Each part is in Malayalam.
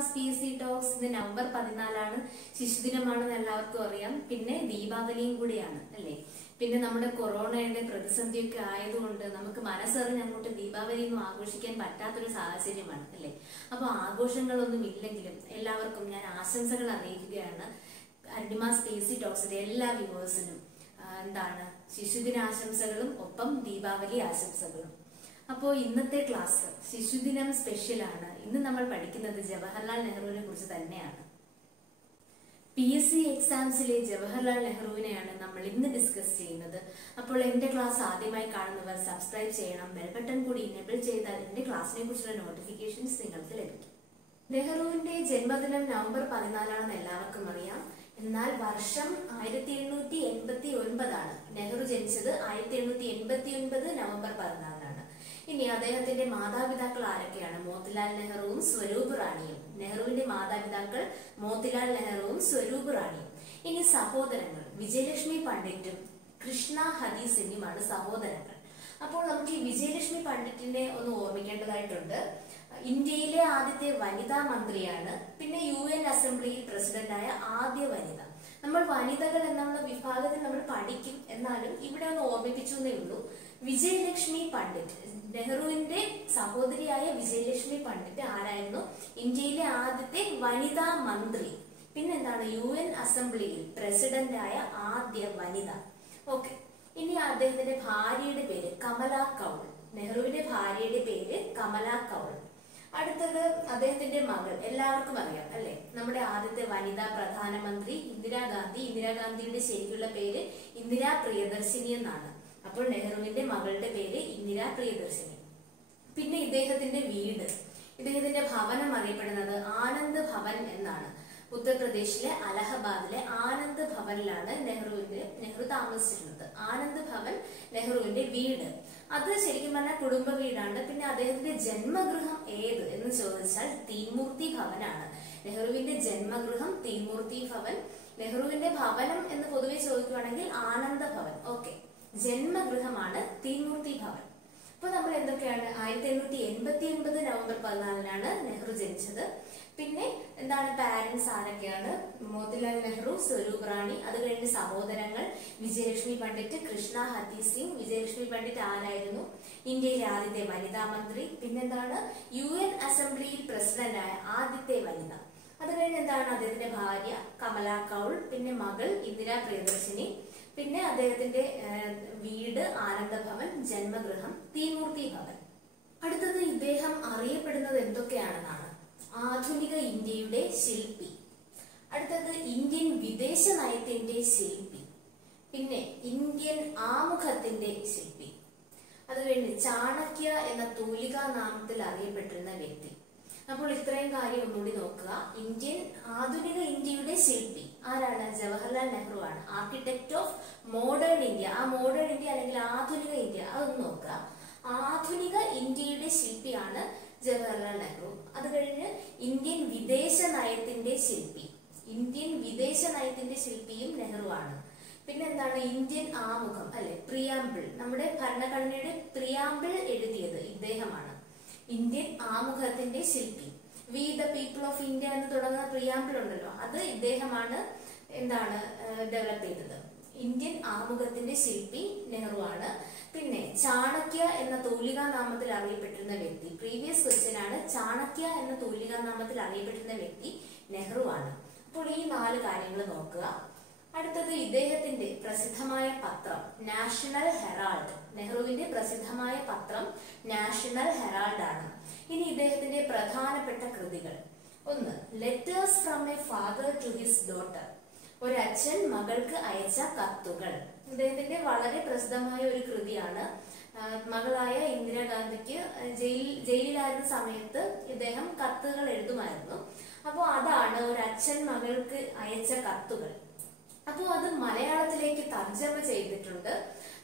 അർഡിമാസ് PSC ടോക്സ് ഇന്ന് നവംബർ 14 ശിശുദിനമാണെന്ന് എല്ലാവർക്കും അറിയാം. പിന്നെ ദീപാവലിയും കൂടിയാണ് അല്ലേ. പിന്നെ നമ്മുടെ കൊറോണയുടെ പ്രതിസന്ധിയൊക്കെ ആയതുകൊണ്ട് നമുക്ക് മനസ്സറിഞ്ഞ് അങ്ങോട്ട് ദീപാവലി ഒന്നും ആഘോഷിക്കാൻ പറ്റാത്തൊരു സാഹചര്യമാണ് അല്ലേ. അപ്പൊ ആഘോഷങ്ങളൊന്നും ഇല്ലെങ്കിലും എല്ലാവർക്കും ഞാൻ ആശംസകൾ അറിയിക്കുകയാണ്. അർഡിമാസ് PSC ടോക്സിന്റെ എല്ലാ വ്യൂവേഴ്സിനും ശിശുദിനാശംസകളും ഒപ്പം ദീപാവലി ആശംസകളും. അപ്പോൾ ഇന്നത്തെ ക്ലാസ് ശിശുദിനം സ്പെഷ്യലാണ്. ഇന്ന് നമ്മൾ പഠിക്കുന്നത് ജവഹർലാൽ നെഹ്റുവിനെ കുറിച്ച് തന്നെയാണ്. PSC എക്സാംസിലെ ജവഹർലാൽ നെഹ്റുവിനെയാണ് നമ്മൾ ഇന്ന് ഡിസ്കസ് ചെയ്യുന്നത്. അപ്പോൾ എന്റെ ക്ലാസ് ആദ്യമായി കാണുന്നവർ സബ്സ്ക്രൈബ് ചെയ്യണം. ബെൽ ബട്ടൺ കൂടി എനേബിൾ ചെയ്താൽ എന്റെ ക്ലാസ്സിനെ കുറിച്ചുള്ള നോട്ടിഫിക്കേഷൻസ് നിങ്ങൾക്ക് ലഭിക്കും. നെഹ്റുവിന്റെ ജന്മദിനം നവംബർ 14 എല്ലാവർക്കും അറിയാം. എന്നാൽ വർഷം 1789 നെഹ്റു ജനിച്ചത് 1789 നവംബർ 14. ഇനി അദ്ദേഹത്തിന്റെ മാതാപിതാക്കൾ ആരൊക്കെയാണ്? മോത്തിലാൽ നെഹ്റുവും സ്വരൂപ് റാണിയും. നെഹ്റുവിന്റെ മാതാപിതാക്കൾ മോത്തിലാൽ നെഹ്റുവും സ്വരൂപ് റാണിയും. ഇനി സഹോദരങ്ങൾ വിജയലക്ഷ്മി പണ്ഡിറ്റും കൃഷ്ണ ഹതി സിംഗുമാണ് സഹോദരങ്ങൾ. അപ്പോൾ നമുക്ക് ഈ വിജയലക്ഷ്മി പണ്ഡിറ്റിനെ ഒന്ന് ഓർമ്മിക്കേണ്ടതായിട്ടുണ്ട്. ഇന്ത്യയിലെ ആദ്യത്തെ വനിതാ മന്ത്രിയാണ്. പിന്നെ UN അസംബ്ലിയിൽ പ്രസിഡന്റായ ആദ്യ വനിത. നമ്മൾ വനിതകൾ എന്നുള്ള വിഭാഗത്തിൽ നമ്മൾ പഠിക്കും, എന്നാലും ഇവിടെ ഒന്ന് ഓർമ്മിപ്പിച്ചു എന്നേ ഉള്ളൂ. വിജയലക്ഷ്മി പണ്ഡിറ്റ്, നെഹ്റുവിന്റെ സഹോദരിയായ വിജയലക്ഷ്മി പണ്ഡിറ്റ് ആരായിരുന്നു? ഇന്ത്യയിലെ ആദ്യത്തെ വനിതാ മന്ത്രി. പിന്നെന്താണ്? UN അസംബ്ലിയിൽ പ്രസിഡന്റായ ആദ്യ വനിത. ഓക്കെ. ഇനി അദ്ദേഹത്തിന്റെ ഭാര്യയുടെ പേര് കമല കൗൾ. നെഹ്റുവിന്റെ ഭാര്യയുടെ പേര് കമല കൗൾ. അടുത്തത് അദ്ദേഹത്തിന്റെ മകൾ എല്ലാവർക്കും അറിയാം അല്ലെ. നമ്മുടെ ആദ്യത്തെ വനിതാ പ്രധാനമന്ത്രി ഇന്ദിരാഗാന്ധി. ഇന്ദിരാഗാന്ധിയുടെ ശരിക്കുള്ള പേര് ഇന്ദിരാ പ്രിയദർശിനി എന്നാണ്. അപ്പോൾ നെഹ്റുവിന്റെ മകളുടെ പേര് ഇന്ദിരാ പ്രിയദർശിനി. പിന്നെ ഇദ്ദേഹത്തിന്റെ വീട്, ഇദ്ദേഹത്തിന്റെ ഭവനം അറിയപ്പെടുന്നത് ആനന്ദ് ഭവൻ എന്നാണ്. ഉത്തർപ്രദേശിലെ അലഹബാദിലെ ആനന്ദ് ഭവനിലാണ് നെഹ്റു താമസിച്ചിരുന്നത്. ആനന്ദ് ഭവൻ നെഹ്റുവിന്റെ വീട്. അത് ശരിക്കും പറഞ്ഞാൽ കുടുംബ വീടാണ്. പിന്നെ അദ്ദേഹത്തിന്റെ ജന്മഗൃഹം ഏത് എന്ന് ചോദിച്ചാൽ തീൻമൂർത്തി ഭവനാണ്. നെഹ്റുവിന്റെ ജന്മഗൃഹം തീൻമൂർത്തി ഭവൻ. നെഹ്റുവിന്റെ ഭവനം എന്ന് പൊതുവെ ചോദിക്കുകയാണെങ്കിൽ ആനന്ദ ഭവൻ. ഓക്കെ. ജന്മഗൃഹമാണ് തീൻമൂർത്തി ഭവൻ. അപ്പൊ നമ്മൾ എന്തൊക്കെയാണ്? 1889 നവംബർ 14 നെഹ്റു ജനിച്ചത്. പിന്നെ എന്താണ് പാരന്റ്സ് ആരൊക്കെയാണ്? മോത്തിലാൽ നെഹ്റു, സ്വരൂപ് റാണി. അത് കഴിഞ്ഞ് സഹോദരങ്ങൾ വിജയലക്ഷ്മി പണ്ഡിറ്റ്, കൃഷ്ണ ഹതി സിംഗ്. വിജയലക്ഷ്മി പണ്ഡിറ്റ് ആരായിരുന്നു? ഇന്ത്യയിലെ ആദ്യത്തെ വനിതാ മന്ത്രി. പിന്നെന്താണ്? UN അസംബ്ലിയിൽ പ്രസിഡന്റായ ആദ്യത്തെ വനിത. അത് കഴിഞ്ഞ് എന്താണ്? അദ്ദേഹത്തിന്റെ ഭാര്യ കമല കൗൾ. പിന്നെ മകൾ ഇന്ദിരാ പ്രിയദർശിനി. പിന്നെ അദ്ദേഹത്തിന്റെ വീട് ആനന്ദ ഭവൻ, ജന്മഗൃഹം തീൻമൂർത്തി ഭവൻ. അടുത്തത് ഇദ്ദേഹം അറിയപ്പെടുന്നത് എന്തൊക്കെയാണെന്നാണ്? ആധുനിക ഇന്ത്യയുടെ ശില്പി. അടുത്തത് ഇന്ത്യൻ വിദേശ നയത്തിന്റെ ശില്പി. പിന്നെ ഇന്ത്യൻ ആമുഖത്തിന്റെ ശില്പി. അത് കഴിഞ്ഞ് ചാണക്യ എന്ന തൂലികാ നാമത്തിൽ അറിയപ്പെട്ടിരുന്ന വ്യക്തി. അപ്പോൾ ഇത്രയും കാര്യം ഒന്നുകൂടി നോക്കുക. ആധുനിക ഇന്ത്യയുടെ ശില്പി ആരാണ്? ജവഹർലാൽ നെഹ്റു ആണ്. Architect of modern India. ആ മോഡേൺ ഇന്ത്യ അല്ലെങ്കിൽ ആധുനിക ഇന്ത്യ അതൊന്ന് നോക്കുക. ആധുനിക ഇന്ത്യയുടെ ശില്പിയാണ് ജവഹർലാൽ നെഹ്റു. അത് കഴിഞ്ഞ് ഇന്ത്യൻ വിദേശ നയത്തിന്റെ ശില്പി. ഇന്ത്യൻ വിദേശ നയത്തിന്റെ ശില്പിയും നെഹ്റു ആണ്. പിന്നെന്താണ്? ഇന്ത്യൻ ആമുഖം അല്ലെ, പ്രിയാമ്പിൾ. നമ്മുടെ ഭരണഘടനയുടെ പ്രിയാമ്പിൾ എഴുതിയത് ഇദ്ദേഹമാണ്. ഇന്ത്യൻ ആമുഖത്തിന്റെ ശില്പി. We the people of India എന്ന് തുടങ്ങുന്ന പ്രിയാമ്പിൾ ഉണ്ടല്ലോ, അത് ഇദ്ദേഹമാണ് ഡെവലപ്പ് ചെയ്തത്. ഇന്ത്യൻ ആമുഖത്തിന്റെ ശില്പി നെഹ്റു ആണ്. പിന്നെ ചാണക്യ എന്ന തൂലികാ നാമത്തിൽ അറിയപ്പെട്ടിരുന്ന വ്യക്തി. പ്രീവിയസ് ക്വസ്റ്റ്യൻ ആണ്. ചാണക്യ എന്ന തൂലികാ നാമത്തിൽ അറിയപ്പെട്ടിരുന്ന വ്യക്തി നെഹ്റു ആണ്. അപ്പോൾ ഈ 4 കാര്യങ്ങൾ നോക്കുക. അടുത്തത് ഇദ്ദേഹത്തിന്റെ പ്രസിദ്ധമായ പത്രം നാഷണൽ ഹെറാൾഡ്. നെഹ്റുവിന്റെ പ്രസിദ്ധമായ പത്രം നാഷണൽ ഹെറാൾഡ് ആണ്. ഇനി ഇദ്ദേഹത്തിന്റെ പ്രധാനപ്പെട്ട കൃതികൾ. 1. Letters from a father to his daughter. ഒരച്ഛൻ മകൾക്ക് അയച്ച കത്തുകൾ. ഇദ്ദേഹത്തിന്റെ വളരെ പ്രസിദ്ധമായ ഒരു കൃതിയാണ്. മകളായ ഇന്ദിരാഗാന്ധിക്ക് ജയിലിലായിരുന്ന സമയത്ത് ഇദ്ദേഹം കത്തുകൾ എഴുതുമായിരുന്നു. അപ്പോൾ അതാണ് ഒരച്ഛൻ മകൾക്ക് അയച്ച കത്തുകൾ. അപ്പോൾ അത് മലയാളത്തിലേക്ക് തർജ്ജമ ചെയ്തിട്ടുണ്ട്.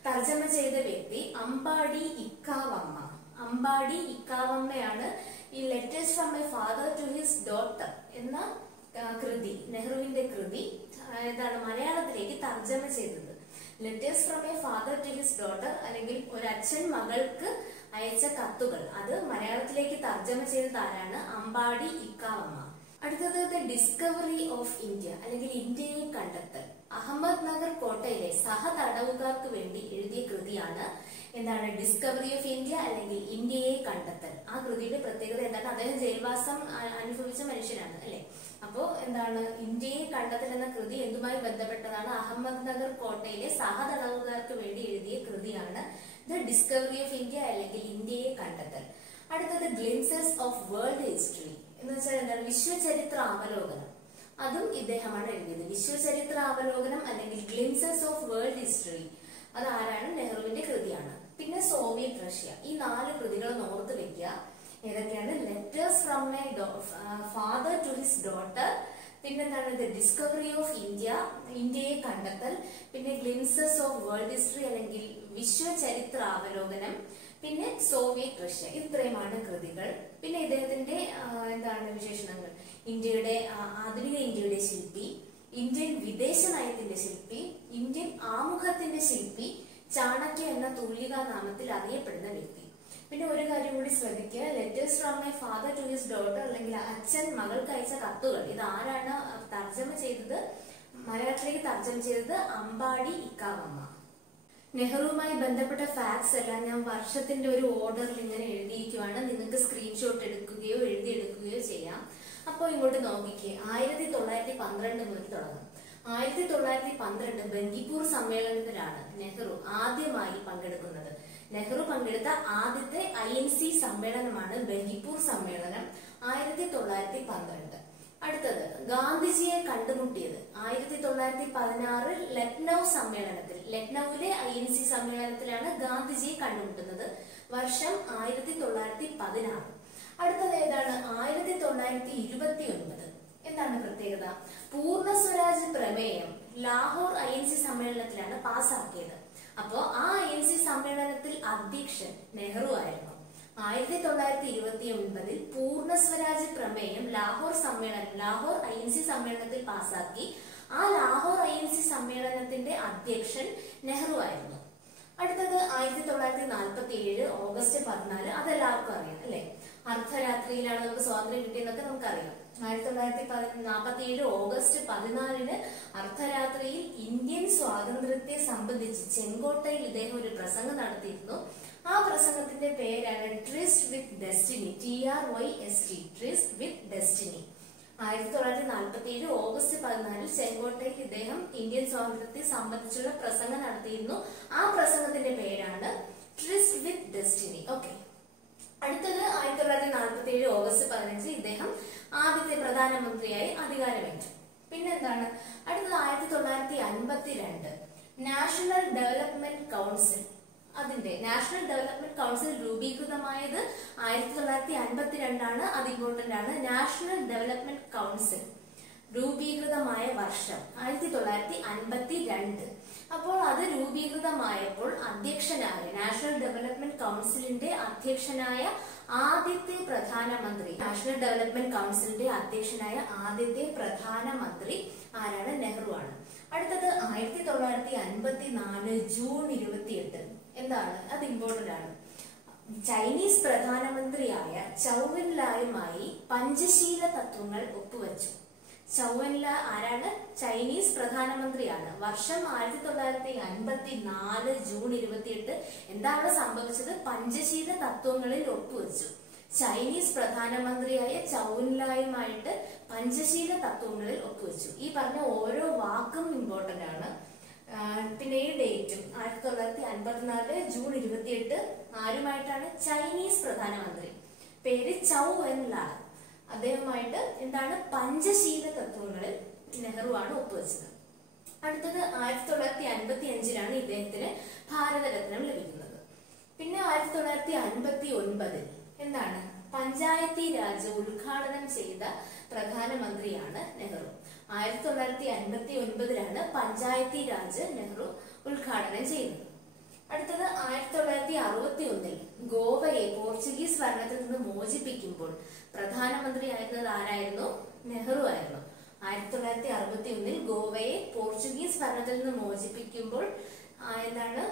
തർജ്ജമ ചെയ്ത വ്യക്തി അമ്പാടി ഇക്കാവമ്മ. അമ്പാടി ഇക്കാവമ്മയാണ് ഈ letters from a father to his daughter എന്ന കൃതി, നെഹ്റുവിന്റെ കൃതി മലയാളത്തിലേക്ക് തർജ്ജമ ചെയ്തത്. Letters from a father to his daughter അല്ലെങ്കിൽ ഒരച്ഛൻ മകൾക്ക് അയച്ച കത്തുകൾ, അത് മലയാളത്തിലേക്ക് തർജ്ജമ ചെയ്തത് ആരാണ്? അമ്പാടി ഇക്കാവമ്മ. അടുത്തത് ദ ഡിസ്കവറി ഓഫ് ഇന്ത്യ അല്ലെങ്കിൽ ഇന്ത്യയെ കണ്ടെത്തൽ. അഹമ്മദ് നഗർ കോട്ടയിലെ സഹതടവുകാർക്ക് വേണ്ടി എഴുതിയ കൃതിയാണ് എന്താണ് ഡിസ്കവറി ഓഫ് ഇന്ത്യ അല്ലെങ്കിൽ ഇന്ത്യയെ കണ്ടെത്തൽ. ആ കൃതിയുടെ പ്രത്യേകത എന്താണ്? അദ്ദേഹം ജയിൽവാസം അനുഭവിച്ച മനുഷ്യനാണ് അല്ലെ. അപ്പോ എന്താണ് ഇന്ത്യയെ കണ്ടെത്തൽ എന്ന കൃതി എന്തുമായി ബന്ധപ്പെട്ടതാണ്? അഹമ്മദ് നഗർ കോട്ടയിലെ സഹതടവുകാർക്ക് വേണ്ടി എഴുതിയ കൃതിയാണ് ദ ഡിസ്കവറി ഓഫ് ഇന്ത്യ അല്ലെങ്കിൽ ഇന്ത്യയെ കണ്ടെത്തൽ. അടുത്തത് ഗ്ലിംസസ് ഓഫ് വേൾഡ് ഹിസ്റ്ററി എന്ന് വെച്ചാൽ എന്താണ്? വിശ്വചരിത്ര അവലോകനം. അതും ഇദ്ദേഹമാണ് എഴുതിയത്. വിശ്വചരിത്ര അവലോകനം അല്ലെങ്കിൽ ഗ്ലിംസസ് ഓഫ് വേൾഡ് ഹിസ്റ്ററി അത് ആരാണ്? നെഹ്റുവിന്റെ കൃതിയാണ്. പിന്നെ സോവിയറ്റ് റഷ്യ. ഈ 4 കൃതികളും ഓർത്ത് വെക്കുക. ഏതൊക്കെയാണ്? Letters from my father to his daughter, പിന്നെന്താണ്? ദ ഡിസ്കവറി ഓഫ് ഇന്ത്യ, ഇന്ത്യയെ കണ്ടെത്തൽ, പിന്നെ ഗ്ലിംസസ് ഓഫ് വേൾഡ് ഹിസ്റ്ററി അല്ലെങ്കിൽ വിശ്വചരിത്ര അവലോകനം, പിന്നെ സോവിയറ്റ് റഷ്യ. ഇത്രയുമാണ് കൃതികൾ. പിന്നെ ഇദ്ദേഹത്തിന്റെ എന്താണ് വിശേഷണങ്ങൾ? ഇന്ത്യയുടെ ആധുനിക ഇന്ത്യയുടെ ശില്പി, ഇന്ത്യൻ വിദേശ നയത്തിന്റെ ശില്പി, ഇന്ത്യൻ ആമുഖത്തിന്റെ ശില്പി, ചാണക്യ എന്ന തൂലികാ നാമത്തിൽ അറിയപ്പെടുന്ന വ്യക്തി. പിന്നെ ഒരു കാര്യം കൂടി ശ്രദ്ധിക്കുക. Letters from my father to his daughter അല്ലെങ്കിൽ അച്ഛൻ മകൾക്ക് അയച്ച കത്തുകൾ. ഇത് ആരാണ് തർജ്ജമ ചെയ്തത്? മലയാളത്തിലേക്ക് തർജ്ജമ ചെയ്തത് അമ്പാടി ഇക്കാവമ്മ. നെഹ്റുവുമായി ബന്ധപ്പെട്ട ഫാക്ട്സ് എല്ലാം ഞാൻ വർഷത്തിന്റെ ഒരു ഓർഡറിൽ ഇങ്ങനെ എഴുതിയിരിക്കുവാണ്. നിങ്ങൾക്ക് സ്ക്രീൻഷോട്ട് എടുക്കുകയോ എഴുതിയെടുക്കുകയോ ചെയ്യാം. അപ്പോൾ ഇങ്ങോട്ട് നോക്കിക്കേ. 1912 മുതൽ തുടങ്ങും. 1912 ബന്ദിപ്പൂർ സമ്മേളനത്തിലാണ് നെഹ്റു ആദ്യമായി പങ്കെടുക്കുന്നത്. നെഹ്റു പങ്കെടുത്ത ആദ്യത്തെ INC സമ്മേളനമാണ് ബന്ദിപ്പൂർ സമ്മേളനം 1912. അടുത്തത് ഗാന്ധിജിയെ കണ്ടുമുട്ടിയത് 1916 ലക്നൌ സമ്മേളനത്തിൽ. ലക്നൌവിലെ INC സമ്മേളനത്തിലാണ് ഗാന്ധിജിയെ കണ്ടുമുട്ടുന്നത്. വർഷം 1916. അടുത്തത് ഏതാണ്? 1929. എന്താണ് പ്രത്യേകത? പൂർണ്ണ സ്വരാജ് പ്രമേയം ലാഹോർ INC സമ്മേളനത്തിലാണ് പാസാക്കിയത്. അപ്പോ ആ INC സമ്മേളനത്തിൽ അധ്യക്ഷൻ നെഹ്റു ആയിരുന്നു. 1929 പൂർണ്ണ സ്വരാജ് പ്രമേയം ലാഹോർ INC സമ്മേളനത്തിൽ പാസാക്കി. ആ ലാഹോർ INC സമ്മേളനത്തിന്റെ അധ്യക്ഷൻ നെഹ്റു ആയിരുന്നു. അടുത്തത് 1947 ഓഗസ്റ്റ് 14. അതെല്ലാവർക്കും അറിയാം അല്ലെ. അർദ്ധരാത്രിയിലാണ് നമുക്ക് സ്വാതന്ത്ര്യം കിട്ടിയെന്നൊക്കെ നമുക്കറിയാം. 1947 ഓഗസ്റ്റ് 14 അർദ്ധരാത്രിയിൽ ഇന്ത്യൻ സ്വാതന്ത്ര്യത്തെ സംബന്ധിച്ച് ചെങ്കോട്ടയിൽ ഇദ്ദേഹം ഒരു പ്രസംഗം നടത്തിയിരുന്നു. ആ പ്രസംഗത്തിന്റെ പേരാണ് tryst with destiny. TRYST, tryst with destiny. 1947 August 14 ചെങ്കോട്ടയിൽ ഇദ്ദേഹം ഇന്ത്യൻ സ്വാതന്ത്ര്യത്തെ സംബന്ധിച്ചുള്ള പ്രസംഗം നടത്തിയിരുന്നു. ആ പ്രസംഗത്തിന്റെ പേരാണ് ട്രിസ്റ്റ് വിത്ത് ഡെസ്റ്റിനി. ഓക്കെ. അടുത്തത് 1947 ഓഗസ്റ്റ് 15 ഇദ്ദേഹം ആദ്യത്തെ പ്രധാനമന്ത്രിയായി അധികാരമേറ്റു. പിന്നെന്താണ്? അടുത്തത് 1952 national development council. National development council രൂപീകൃതമായത് 1952. അത് ഇമ്പോർട്ടന്റ് ആണ്. നാഷണൽ ഡെവലപ്മെന്റ് കൗൺസിൽ രൂപീകൃതമായ വർഷം 1952. അപ്പോൾ അത് രൂപീകൃതമായപ്പോൾ അധ്യക്ഷനായ നാഷണൽ ഡെവലപ്മെന്റ് കൗൺസിലിന്റെ അധ്യക്ഷനായ ആദ്യത്തെ പ്രധാനമന്ത്രി ആരാണ്? നെഹ്റു ആണ്. അടുത്തത് 1954 ജൂൺ 28. എന്താണ്? അത് ഇമ്പോർട്ടന്റ് ആണ്. ചൈനീസ് പ്രധാനമന്ത്രിയായ ചൗ എൻ ലായുമായി പഞ്ചശീല തത്വങ്ങൾ ഒപ്പുവെച്ചു. ചൗ എൻ ലാ ആരാണ്? ചൈനീസ് പ്രധാനമന്ത്രിയാണ്. വർഷം 1954 ജൂൺ 28. എന്താണ് സംഭവിച്ചത്? പഞ്ചശീല തത്വങ്ങളിൽ ഒപ്പുവെച്ചു. ചൈനീസ് പ്രധാനമന്ത്രിയായ ചൗ എൻ ലായുമായിട്ട് പഞ്ചശീല തത്വങ്ങളിൽ ഒപ്പുവെച്ചു. ഈ പറഞ്ഞ ഓരോ വാക്കും ഇമ്പോർട്ടന്റ് ആണ്. പിന്നെ ഈ ഡേറ്റും 1954 ജൂൺ 28. ആരുമായിട്ടാണ്? ചൈനീസ് പ്രധാനമന്ത്രി. പേര് ചൗ എൻ ലാ. അദ്ദേഹമായിട്ട് എന്താണ്? പഞ്ചശീല തത്വങ്ങളിൽ നെഹ്റു ആണ് ഒപ്പുവെച്ചത്. അടുത്തത് 1955 ഇദ്ദേഹത്തിന് ഭാരതരത്നം ലഭിക്കുന്നത്. പിന്നെ 1959 എന്താണ്? പഞ്ചായത്തി രാജ് ഉദ്ഘാടനം ചെയ്ത പ്രധാനമന്ത്രിയാണ് നെഹ്റു. 1959 പഞ്ചായത്തി രാജ് നെഹ്റു ഉദ്ഘാടനം ചെയ്തത്. അടുത്തത് 1961 ഗോവയെ പോർച്ചുഗീസ് ഭരണത്തിൽ നിന്ന് മോചിപ്പിക്കുമ്പോൾ പ്രധാനമന്ത്രി ആയിരുന്നത് ആരായിരുന്നു? നെഹ്റു ആയിരുന്നു. 1961 ഗോവയെ പോർച്ചുഗീസ് ഭരണത്തിൽ നിന്ന് മോചിപ്പിക്കുമ്പോൾ എന്താണ്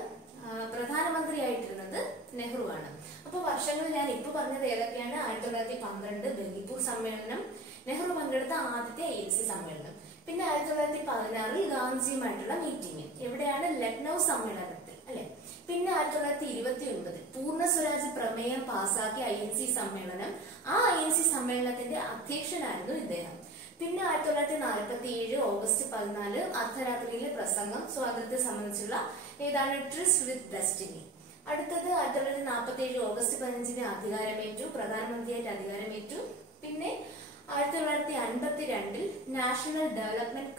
പ്രധാനമന്ത്രി ആയിട്ടിരുന്നത്? നെഹ്റു ആണ്. അപ്പൊ വർഷങ്ങൾ ഞാൻ ഇപ്പൊ പറഞ്ഞത് ഏതൊക്കെയാണ്? 1912 ബന്ദിപ്പൂർ സമ്മേളനം, നെഹ്റു പങ്കെടുത്ത ആദ്യത്തെ ANC സമ്മേളനം. പിന്നെ 1916 ഗാന്ധിജിയുമായിട്ടുള്ള മീറ്റിംഗ് എവിടെയാണ്? ലക്നൗ സമ്മേളനത്തിൽ അല്ലെ. പിന്നെ 1929 പൂർണ്ണ സ്വരാജ് പ്രമേയം പാസാക്കിയ ANC സമ്മേളനം. ആ ANC സമ്മേളനത്തിന്റെ അധ്യക്ഷനായിരുന്നു ഇദ്ദേഹം. പിന്നെ 1947 ഓഗസ്റ്റ് 14 അർദ്ധരാത്രിയിലെ പ്രസംഗം സ്വാതന്ത്ര്യത്തെ സംബന്ധിച്ചുള്ള ഏതാണ്? ട്രിസ്റ്റ് വിത്ത് ഡെസ്റ്റിനി. അടുത്തത് 1947 ഓഗസ്റ്റ് 15 അധികാരമേറ്റു, പ്രധാനമന്ത്രിയായിട്ട് അധികാരമേറ്റു. പിന്നെ 1952 നാഷണൽ ഡെവലപ്മെന്റ്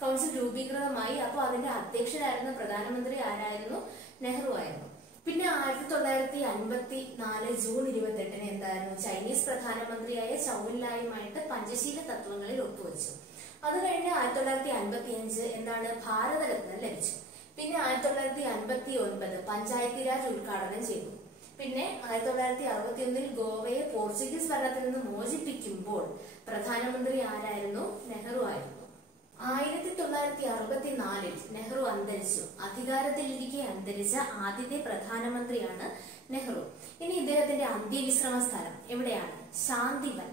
കൗൺസിൽ രൂപീകൃതമായി. അപ്പോൾ അതിന്റെ അധ്യക്ഷനായിരുന്ന പ്രധാനമന്ത്രി ആരായിരുന്നു? നെഹ്റു ആയിരുന്നു. പിന്നെ 1954 ജൂൺ 28 എന്തായിരുന്നു? ചൈനീസ് പ്രധാനമന്ത്രിയായ ചൗൻലായുമായിട്ട് പഞ്ചശീല തത്വങ്ങളിൽ ഒപ്പുവെച്ചു. അത് കഴിഞ്ഞ് 1955 എന്താണ്? ഭാരതരത്ന ലഭിച്ചു. പിന്നെ 1959 പഞ്ചായത്തി രാജ് ഉദ്ഘാടനം ചെയ്തു. പിന്നെ 1961 ഗോവയെ പോർച്ചുഗീസ് ഭരണത്തിൽ നിന്ന് മോചിപ്പിക്കുമ്പോൾ പ്രധാനമന്ത്രി ആരായിരുന്നു? നെഹ്റു ആയിരുന്നു. 1964 നെഹ്റു അന്തരിച്ചു. അധികാരത്തിലിരിക്കെ അന്തരിച്ച ആദ്യത്തെ പ്രധാനമന്ത്രിയാണ് നെഹ്റു. ഇനി ഇദ്ദേഹത്തിന്റെ അന്ത്യവിശ്രമ സ്ഥലം എവിടെയാണ്? ശാന്തിവൻ.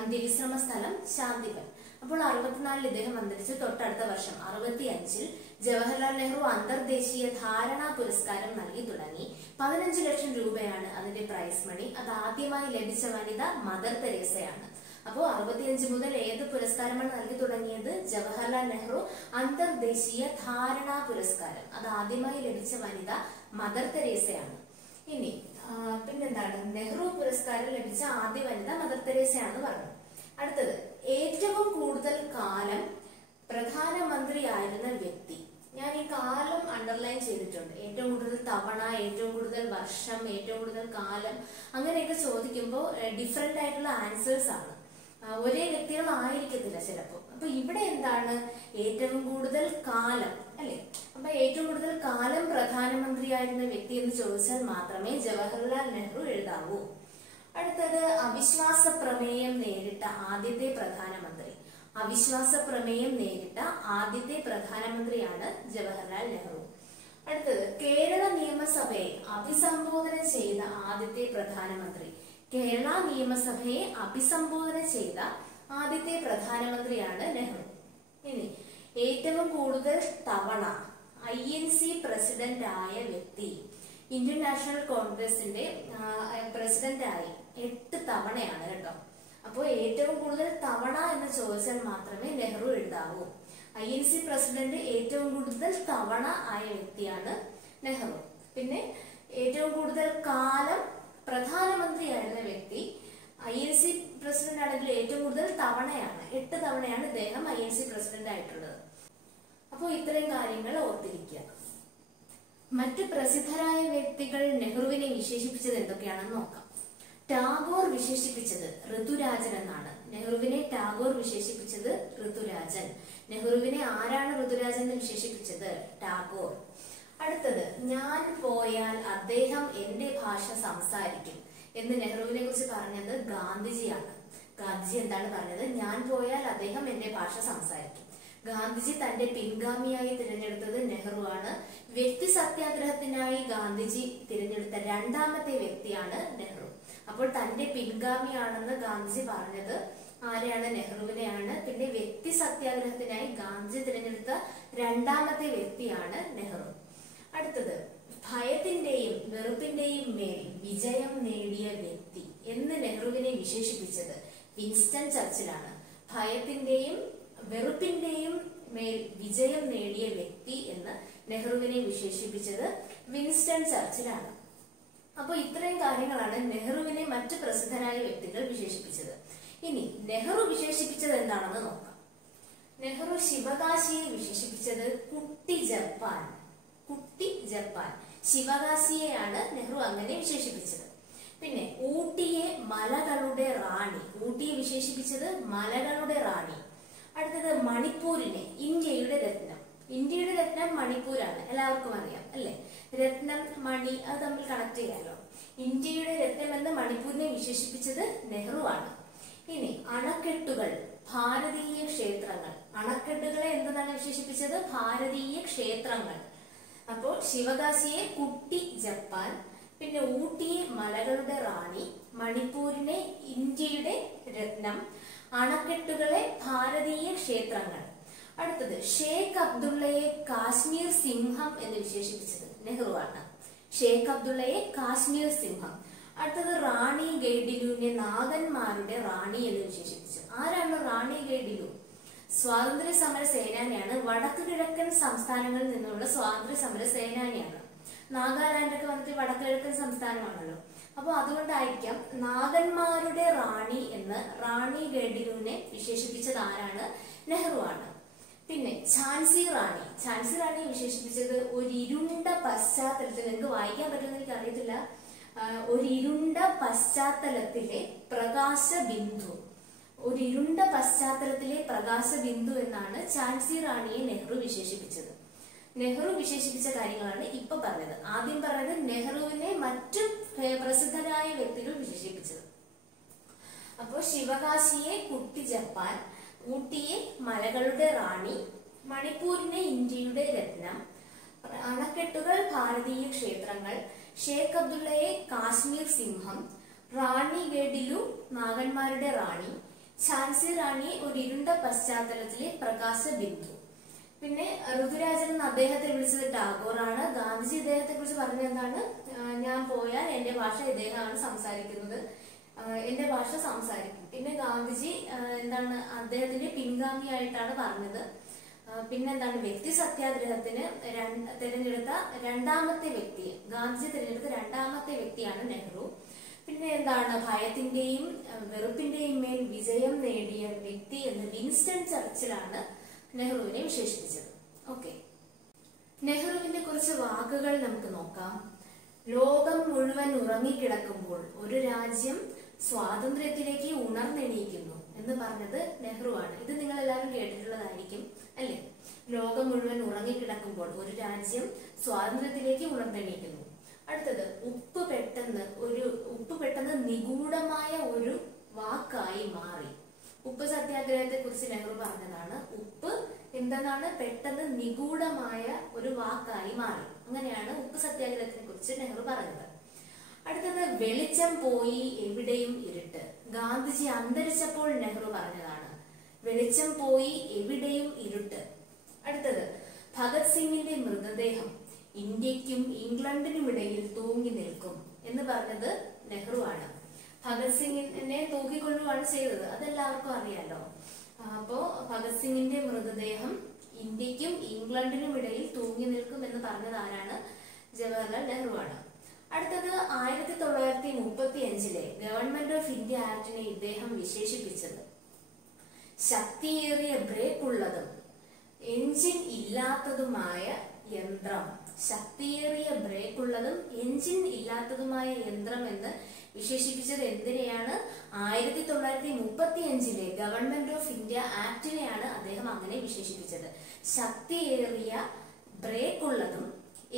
അന്ത്യവിശ്രമ സ്ഥലം ശാന്തിവൻ. അപ്പോൾ 64 ഇദ്ദേഹം അന്തരിച്ചു. തൊട്ടടുത്ത വർഷം 65 ജവഹർലാൽ നെഹ്റു അന്തർദേശീയ ധാരണാ പുരസ്കാരം നൽകി തുടങ്ങി. 15 ലക്ഷം രൂപയാണ് അതിന്റെ പ്രൈസ് മണി. അത് ആദ്യമായി ലഭിച്ച വനിത മദർ തെരേസയാണ്. അപ്പോൾ 65 മുതൽ ഏത് പുരസ്കാരമാണ് നൽകി തുടങ്ങിയത്? ജവഹർലാൽ നെഹ്റു അന്തർദേശീയ ധാരണാ പുരസ്കാരം. അത് ആദ്യമായി ലഭിച്ച വനിത മദർ തെരേസയാണ്. ഇനി പിന്നെന്താണ്? നെഹ്റു പുരസ്കാരം ലഭിച്ച ആദ്യ വനിത മദർ തെരേസയാണെന്ന് പറഞ്ഞു. അടുത്തത് ഏറ്റവും കൂടുതൽ കാലം പ്രധാനമന്ത്രിയായിരുന്ന വ്യക്തി. ഞാൻ ഈ കാലം അണ്ടർലൈൻ ചെയ്തിട്ടുണ്ട്. ഏറ്റവും കൂടുതൽ തവണ, ഏറ്റവും കൂടുതൽ വർഷം, ഏറ്റവും കൂടുതൽ കാലം, അങ്ങനെയൊക്കെ ചോദിക്കുമ്പോൾ ഡിഫറെന്റ് ആയിട്ടുള്ള ആൻസേഴ്സ് ആണ്. ഒരേ വ്യക്തികളായിരിക്കത്തില്ല ചിലപ്പോൾ. അപ്പൊ ഇവിടെ എന്താണ്? ഏറ്റവും കൂടുതൽ കാലം അല്ലെ. അപ്പൊ ഏറ്റവും കൂടുതൽ കാലം പ്രധാനമന്ത്രിയായിരുന്ന വ്യക്തി എന്ന് ചോദിച്ചാൽ മാത്രമേ ജവഹർലാൽ നെഹ്റു എഴുതാവൂ. അടുത്തത് അവിശ്വാസ പ്രമേയം നേരിട്ട ആദ്യത്തെ പ്രധാനമന്ത്രി. അവിശ്വാസ പ്രമേയം നേരിട്ട ആദ്യത്തെ പ്രധാനമന്ത്രിയാണ് ജവഹർലാൽ നെഹ്റു. അടുത്തത് കേരള നിയമസഭയെ അഭിസംബോധന ചെയ്ത ആദ്യത്തെ പ്രധാനമന്ത്രി. കേരള നിയമസഭയെ അഭിസംബോധന ചെയ്ത ആദ്യത്തെ പ്രധാനമന്ത്രിയാണ് നെഹ്റു. ഇനി ഏറ്റവും കൂടുതൽ തവണ INC പ്രസിഡന്റ് ആയ വ്യക്തി. ഇന്ത്യൻ നാഷണൽ കോൺഗ്രസിന്റെ പ്രസിഡന്റ് ആയി 8 തവണയാണ് കേട്ടോ. അപ്പോൾ ഏറ്റവും കൂടുതൽ തവണ എന്ന് ചോദിച്ചാൽ മാത്രമേ നെഹ്റു എഴുതാവൂ. INC പ്രസിഡന്റ് ഏറ്റവും കൂടുതൽ തവണ ആയ വ്യക്തിയാണ് നെഹ്റു. പിന്നെ ഏറ്റവും കൂടുതൽ കാലം പ്രധാനമന്ത്രിയായിരുന്ന വ്യക്തി. INC പ്രസിഡന്റ് ആണെങ്കിൽ ഏറ്റവും കൂടുതൽ തവണയാണ്, 8 തവണയാണ് ഇദ്ദേഹം INC പ്രസിഡന്റ് ആയിട്ടുള്ളത്. അപ്പോൾ ഇത്രയും കാര്യങ്ങൾ ഓർത്തിരിക്കുക. മറ്റു പ്രസിദ്ധരായ വ്യക്തികൾ നെഹ്റുവിനെ വിശേഷിപ്പിച്ചത് എന്തൊക്കെയാണെന്ന് നോക്കാം. ടാഗോർ വിശേഷിപ്പിച്ചത് ഋതുരാജൻ എന്നാണ്. നെഹ്റുവിനെ ടാഗോർ വിശേഷിപ്പിച്ചത് ഋതുരാജൻ. നെഹ്റുവിനെ ആരാണ് ഋതുരാജൻ എന്ന് വിശേഷിപ്പിച്ചത്? ടാഗോർ. അടുത്തത് ഞാൻ പോയാൽ അദ്ദേഹം എന്റെ ഭാഷ സംസാരിക്കും എന്ന് നെഹ്റുവിനെ കുറിച്ച് പറഞ്ഞത് ഗാന്ധിജിയാണ്. ഗാന്ധിജി എന്താണ് പറഞ്ഞത്? ഞാൻ പോയാൽ അദ്ദേഹം എന്റെ ഭാഷ സംസാരിക്കും. ഗാന്ധിജി തന്റെ പിൻഗാമിയായി തിരഞ്ഞെടുത്തത് നെഹ്റു ആണ്. വ്യക്തി സത്യാഗ്രഹത്തിനായി ഗാന്ധിജി തിരഞ്ഞെടുത്ത രണ്ടാമത്തെ വ്യക്തിയാണ് നെഹ്റു. അപ്പോൾ തന്റെ പിൻഗാമിയാണെന്ന് ഗാന്ധിജി പറഞ്ഞത് ആരെയാണ്? നെഹ്റുവിനെയാണ്. പിന്നെ വ്യക്തി സത്യാഗ്രഹത്തിനായി ഗാന്ധിജി തിരഞ്ഞെടുത്ത രണ്ടാമത്തെ വ്യക്തിയാണ് നെഹ്റു. അടുത്തത് ഭയത്തിന്റെയും വെറുപ്പിന്റെയും മേൽ വിജയം നേടിയ വ്യക്തി എന്ന് നെഹ്റുവിനെ വിശേഷിപ്പിച്ചത് വിൻസ്റ്റൺ ചർച്ചിലാണ്. ഭയത്തിന്റെയും വെറുപ്പിന്റെയും മേൽ വിജയം നേടിയ വ്യക്തി എന്ന് നെഹ്റുവിനെ വിശേഷിപ്പിച്ചത് വിൻസ്റ്റൺ ചർച്ചിലാണ്. അപ്പോൾ ഇത്രയും കാര്യങ്ങളാണ് നെഹ്റുവിനെ മറ്റു പ്രസിദ്ധരായ വ്യക്തികൾ വിശേഷിപ്പിച്ചത്. ഇനി നെഹ്റു വിശേഷിപ്പിച്ചത് എന്താണെന്ന് നോക്കാം. നെഹ്റു ശിവകാശിയെ വിശേഷിപ്പിച്ചത് കുട്ടി ജപ്പാൻ. കുട്ടി ജപ്പാൻ, ശിവകാശിയെയാണ് നെഹ്റു അങ്ങനെ വിശേഷിപ്പിച്ചത്. പിന്നെ ഊട്ടിയെ മലകളുടെ റാണി. ഊട്ടിയെ വിശേഷിപ്പിച്ചത് മലകളുടെ റാണി. അടുത്തത് മണിപ്പൂരിനെ ഇന്ത്യയുടെ രത്നം. ഇന്ത്യയുടെ രത്നം മണിപ്പൂരാണ്, എല്ലാവർക്കും അറിയാം അല്ലെ. രത്നം മണി അത് തമ്മിൽ കണക്ട് ചെയ്യാലോ. ഇന്ത്യയുടെ രത്നം എന്ന് മണിപ്പൂരിനെ വിശേഷിപ്പിച്ചത് നെഹ്റു ആണ്. ഇനി അണക്കെട്ടുകൾ, ഭാരതീയ ക്ഷേത്രങ്ങൾ. അണക്കെട്ടുകളെ എന്താണ് വിശേഷിപ്പിച്ചത്? ഭാരതീയ ക്ഷേത്രങ്ങൾ. അപ്പോൾ ശിവകാശിയെ കുട്ടി ജപ്പാൻ, പിന്നെ ഊട്ടിയെ മലകളുടെ റാണി, മണിപ്പൂരിനെ ഇന്ത്യയുടെ രത്നം, അണക്കെട്ടുകളെ ഭാരതീയ ക്ഷേത്രങ്ങൾ. അടുത്തത് ഷേഖ് അബ്ദുള്ളയെ കാശ്മീർ സിംഹം എന്ന് വിശേഷിപ്പിച്ചത് നെഹ്റു ആണ്. ഷേഖ് അബ്ദുള്ളയെ കാശ്മീർ സിംഹം. അടുത്തത് റാണി ഗൈഡിലുവിനെ നാഗന്മാരുടെ റാണി എന്ന് വിശേഷിപ്പിച്ചു. ആരാണ് റാണി ഗൈഡിലു? സ്വാതന്ത്ര്യ സമര സേനാനിയാണ്. വടക്കു കിഴക്കൻ സംസ്ഥാനങ്ങളിൽ നിന്നുള്ള സ്വാതന്ത്ര്യ സമര സേനാനിയാണ്. നാഗാലാൻഡ് ഒക്കെ വന്നിട്ട് വടക്കു കിഴക്കൻ സംസ്ഥാനമാണല്ലോ. അപ്പൊ അതുകൊണ്ടായിരിക്കാം നാഗന്മാരുടെ റാണി എന്ന് റാണി ഗൈഡിലുവിനെ വിശേഷിപ്പിച്ചത് ആരാണ്? നെഹ്റു ആണ്. പിന്നെ ഝാൻസി റാണി. ഝാൻസി റാണി വിശേഷിപ്പിച്ചത് ഒരു ഇരുണ്ട പശ്ചാത്തലത്തിൽ, നിങ്ങൾക്ക് വായിക്കാൻ പറ്റുമെന്ന് എനിക്ക് അറിയത്തില്ല, ഒരു ഇരുണ്ട പശ്ചാത്തലത്തിലെ പ്രകാശ ബിന്ദു. ഒരു ഇരുണ്ട പശ്ചാത്തലത്തിലെ പ്രകാശ ബിന്ദു എന്നാണ് ഝാൻസി റാണിയെ നെഹ്റു വിശേഷിപ്പിച്ചത്. നെഹ്റു വിശേഷിപ്പിച്ച കാര്യങ്ങളാണ് ഇപ്പൊ പറഞ്ഞത്. ആദ്യം പറഞ്ഞത് നെഹ്റുവിനെ മറ്റു പ്രസിദ്ധരായ വ്യക്തികൾ വിശേഷിപ്പിച്ചത്. അപ്പോ ശിവകാശിയെ കുട്ടി ജപ്പാൻ, ഊട്ടിയെ മലകളുടെ റാണി, മണിപ്പൂരിനെ ഇന്ത്യയുടെ രത്നം, അണക്കെട്ടുകൾ ഭാരതീയ ക്ഷേത്രങ്ങൾ, ഷേഖ് അബ്ദുള്ളയെ കാശ്മീർ സിംഹം, റാണി ഗൈഡിലു നാഗന്മാരുടെ റാണി, ഝാൻസി റാണിയെ ഒരു ഇരുണ്ട പശ്ചാത്തലത്തിലെ പ്രകാശ ബിന്ദു. പിന്നെ ഋതുരാജൻ എന്ന് അദ്ദേഹത്തെ വിളിച്ചത് ടാഗോറാണ്. ഗാന്ധിജി ഇദ്ദേഹത്തെ കുറിച്ച് പറഞ്ഞത് എന്താണ്? ഞാൻ പോയാൽ എന്റെ ഭാഷ ഇദ്ദേഹമാണ് സംസാരിക്കുന്നത്, എന്റെ ഭാഷ സംസാരിക്കും. പിന്നെ ഗാന്ധിജി എന്താണ് അദ്ദേഹത്തിന്റെ പിൻഗാമിയായിട്ടാണ് പറഞ്ഞത്. പിന്നെന്താണ് വ്യക്തി സത്യാഗ്രഹത്തിന് തിരഞ്ഞെടുത്ത രണ്ടാമത്തെ വ്യക്തി, ഗാന്ധിജി തിരഞ്ഞെടുത്ത രണ്ടാമത്തെ വ്യക്തിയാണ് നെഹ്റു. പിന്നെ എന്താണ് ഭയത്തിന്റെയും വെറുപ്പിന്റെയും മേൽ വിജയം നേടിയ വ്യക്തി എന്ന് വിൻസ്റ്റൺ ചർച്ചിലാണ് നെഹ്റുവിനെ വിശേഷിപ്പിച്ചത്. ഓക്കെ, നെഹ്റുവിന്റെ കുറച്ച് വാക്കുകൾ നമുക്ക് നോക്കാം. ലോകം മുഴുവൻ ഉറങ്ങിക്കിടക്കുമ്പോൾ ഒരു രാജ്യം സ്വാതന്ത്ര്യത്തിലേക്ക് ഉണർന്നെണീക്കുന്നു എന്ന് പറഞ്ഞത് നെഹ്റു ആണ്. ഇത് നിങ്ങൾ എല്ലാവരും കേട്ടിട്ടുള്ളതായിരിക്കും അല്ലെ? ലോകം മുഴുവൻ ഉറങ്ങിക്കിടക്കുമ്പോൾ ഒരു രാജ്യം സ്വാതന്ത്ര്യത്തിലേക്ക് ഉണർന്നെണീക്കുന്നു. അടുത്തത് ഉപ്പ് പെട്ടെന്ന് നിഗൂഢമായ ഒരു വാക്കായി മാറി. ഉപ്പ് സത്യാഗ്രഹത്തെ കുറിച്ച് നെഹ്റു പറഞ്ഞതാണ്. ഉപ്പ് എന്താണ്? പെട്ടെന്ന് നിഗൂഢമായ ഒരു വാക്കായി മാറി. അങ്ങനെയാണ് ഉപ്പ് സത്യാഗ്രഹത്തിനെ കുറിച്ച് നെഹ്റു പറഞ്ഞത്. അടുത്തത് വെളിച്ചം പോയി എവിടെയും ഇരുട്ട്. ഗാന്ധിജി അന്തരിച്ചപ്പോൾ നെഹ്റു പറഞ്ഞതാണ്. വെളിച്ചം പോയി എവിടെയും ഇരുട്ട്. അടുത്തത് ഭഗത് സിംഗിന്റെ മൃതദേഹം ഇന്ത്യക്കും ഇംഗ്ലണ്ടിനുമിടയിൽ തൂങ്ങി നിൽക്കും എന്ന് പറഞ്ഞത് നെഹ്റു ആണ്. ഭഗത് സിംഗിനെ തൂക്കിക്കൊള്ളുകയാണ് ചെയ്തത്, അതെല്ലാവർക്കും അറിയാലോ. അപ്പോ ഭഗത് സിംഗിന്റെ മൃതദേഹം ഇന്ത്യക്കും ഇംഗ്ലണ്ടിനും ഇടയിൽ തൂങ്ങി നിൽക്കും എന്ന് പറഞ്ഞത് ആരാണ്? ജവഹർലാൽ നെഹ്റു ആണ്. അടുത്തത് 1935 ഗവൺമെന്റ് ഓഫ് ഇന്ത്യ ആക്ടിനെ ഇദ്ദേഹം വിശേഷിപ്പിച്ചത് ശക്തിയേറിയ ബ്രേക്ക് ഉള്ളതും എഞ്ചിൻ ഇല്ലാത്തതുമായ യന്ത്രം. ശക്തിയേറിയ ബ്രേക്ക് ഉള്ളതും എഞ്ചിൻ ഇല്ലാത്തതുമായ യന്ത്രം എന്ന് വിശേഷിപ്പിച്ചത് എന്തിനെയാണ്? 1935 ഗവൺമെന്റ് ഓഫ് ഇന്ത്യ ആക്ടിനെയാണ് അദ്ദേഹം അങ്ങനെ വിശേഷിപ്പിച്ചത്. ശക്തിയേറിയ ബ്രേക്ക് ഉള്ളതും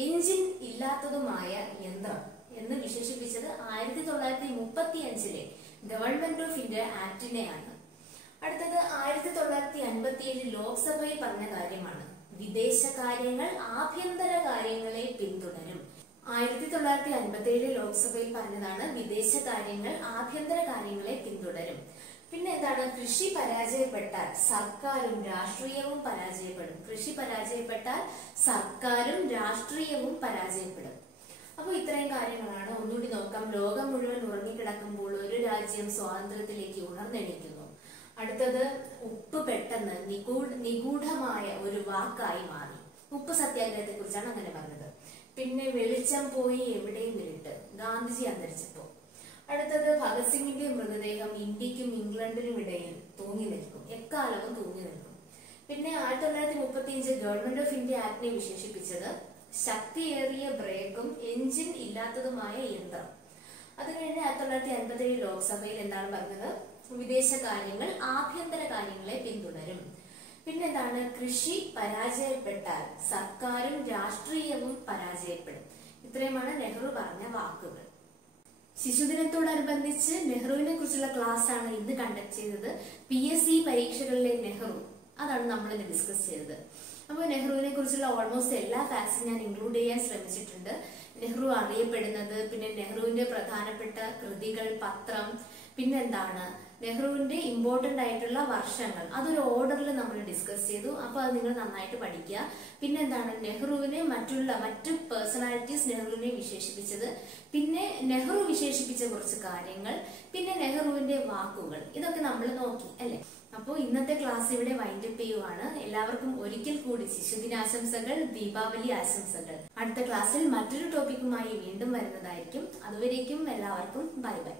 എഞ്ചിൻ ഇല്ലാത്തതുമായ യന്ത്രം എന്ന് വിശേഷിപ്പിച്ചത് 1935 ഗവൺമെന്റ് ഓഫ് ഇന്ത്യ ആക്ടിനെയാണ്. അടുത്തത് 1957 ലോക്സഭയിൽ പറഞ്ഞ കാര്യമാണ്. വിദേശകാര്യങ്ങൾ ആഭ്യന്തര കാര്യങ്ങളെ പിന്തുടരും. 1957 ലോക്സഭയിൽ പറഞ്ഞതാണ് വിദേശകാര്യങ്ങൾ ആഭ്യന്തര കാര്യങ്ങളെ പിന്തുടരും. പിന്നെ എന്താണ്? കൃഷി പരാജയപ്പെട്ടാൽ സർക്കാരും രാഷ്ട്രീയവും പരാജയപ്പെടും. കൃഷി പരാജയപ്പെട്ടാൽ സർക്കാരും രാഷ്ട്രീയവും പരാജയപ്പെടും. അപ്പൊ ഇത്രയും കാര്യങ്ങളാണ്. ഒന്നുകൂടി നോക്കാം. ലോകം മുഴുവൻ ഉറങ്ങിക്കിടക്കുമ്പോൾ ഒരു രാജ്യം സ്വാതന്ത്ര്യത്തിലേക്ക് ഉണർന്നെണീക്കുന്നു. അടുത്തത് ഉപ്പ് പെട്ടെന്ന് നിഗൂഢമായ ഒരു വാക്കായി മാറി. ഉപ്പ് സത്യാഗ്രഹത്തെ കുറിച്ചാണ് അങ്ങനെ പറഞ്ഞത്. പിന്നെ വെളിച്ചം പോയി എവിടെയും ഇരുട്ട്, ഗാന്ധിജി അന്തരിച്ചപ്പോ. അടുത്തത് ഭഗത് സിംഗിന്റെ മൃതദേഹം ഇന്ത്യക്കും ഇംഗ്ലണ്ടിനും ഇടയിൽ തൂങ്ങി നിൽക്കും, എക്കാലവും തൂങ്ങി നിൽക്കും. പിന്നെ 1935 ഗവൺമെന്റ് ഓഫ് ഇന്ത്യ ആക്ടിനെ വിശേഷിപ്പിച്ചത് ശക്തിയേറിയ ബ്രേക്കും എഞ്ചിൻ ഇല്ലാത്തതുമായ യന്ത്രം. അത് കഴിഞ്ഞ് 1957 ലോക്സഭയിൽ എന്താണ് പറഞ്ഞത്? വിദേശകാര്യങ്ങൾ ആഭ്യന്തര കാര്യങ്ങളെ പിന്തുടരും. പിന്നെന്താണ്? കൃഷി പരാജയപ്പെട്ടാൽ സർക്കാരും രാഷ്ട്രീയവും പരാജയപ്പെടും. ഇത്രയുമാണ് നെഹ്റു പറഞ്ഞ വാക്കുകൾ. ശിശുദിനത്തോടനുബന്ധിച്ച് നെഹ്റുവിനെ കുറിച്ചുള്ള ക്ലാസ് ആണ് ഇന്ന് കണ്ടക്ട് ചെയ്തത്. PSC പരീക്ഷകളിലെ നെഹ്റു, അതാണ് നമ്മൾ ഇന്ന് ഡിസ്കസ് ചെയ്തത്. അപ്പോൾ നെഹ്റുവിനെ കുറിച്ചുള്ള ഓൾമോസ്റ്റ് എല്ലാ ഫാക്ട്സും ഞാൻ ഇൻക്ലൂഡ് ചെയ്യാൻ ശ്രമിച്ചിട്ടുണ്ട്. നെഹ്റു അറിയപ്പെടുന്നത്, പിന്നെ നെഹ്റുവിന്റെ പ്രധാനപ്പെട്ട കൃതികൾ, പത്രം, പിന്നെന്താണ് നെഹ്റുവിന്റെ ഇമ്പോർട്ടന്റ് ആയിട്ടുള്ള വർഷങ്ങൾ, അതൊരു ഓർഡറിൽ നമ്മൾ ഡിസ്കസ് ചെയ്തു. അപ്പൊ അത് നിങ്ങൾ നന്നായിട്ട് പഠിക്കുക. പിന്നെന്താണ് നെഹ്റുവിനെ മറ്റു പേഴ്സണാലിറ്റീസ് നെഹ്റുവിനെ വിശേഷിപ്പിച്ചത്, പിന്നെ നെഹ്റു വിശേഷിപ്പിച്ച കുറച്ച് കാര്യങ്ങൾ, പിന്നെ നെഹ്റുവിന്റെ വാക്കുകൾ, ഇതൊക്കെ നമ്മൾ നോക്കി അല്ലെ. അപ്പോൾ ഇന്നത്തെ ക്ലാസ് ഇവിടെ വൈൻഡപ്പ് ചെയ്യുവാണ്. എല്ലാവർക്കും ഒരിക്കൽ കൂടി ശിശുദിനാശംസകൾ, ദീപാവലി ആശംസകൾ. അടുത്ത ക്ലാസ്സിൽ മറ്റൊരു ടോപ്പിക്കുമായി വീണ്ടും വരുന്നതായിരിക്കും. അതുവരേക്കും എല്ലാവർക്കും ബൈ ബൈ.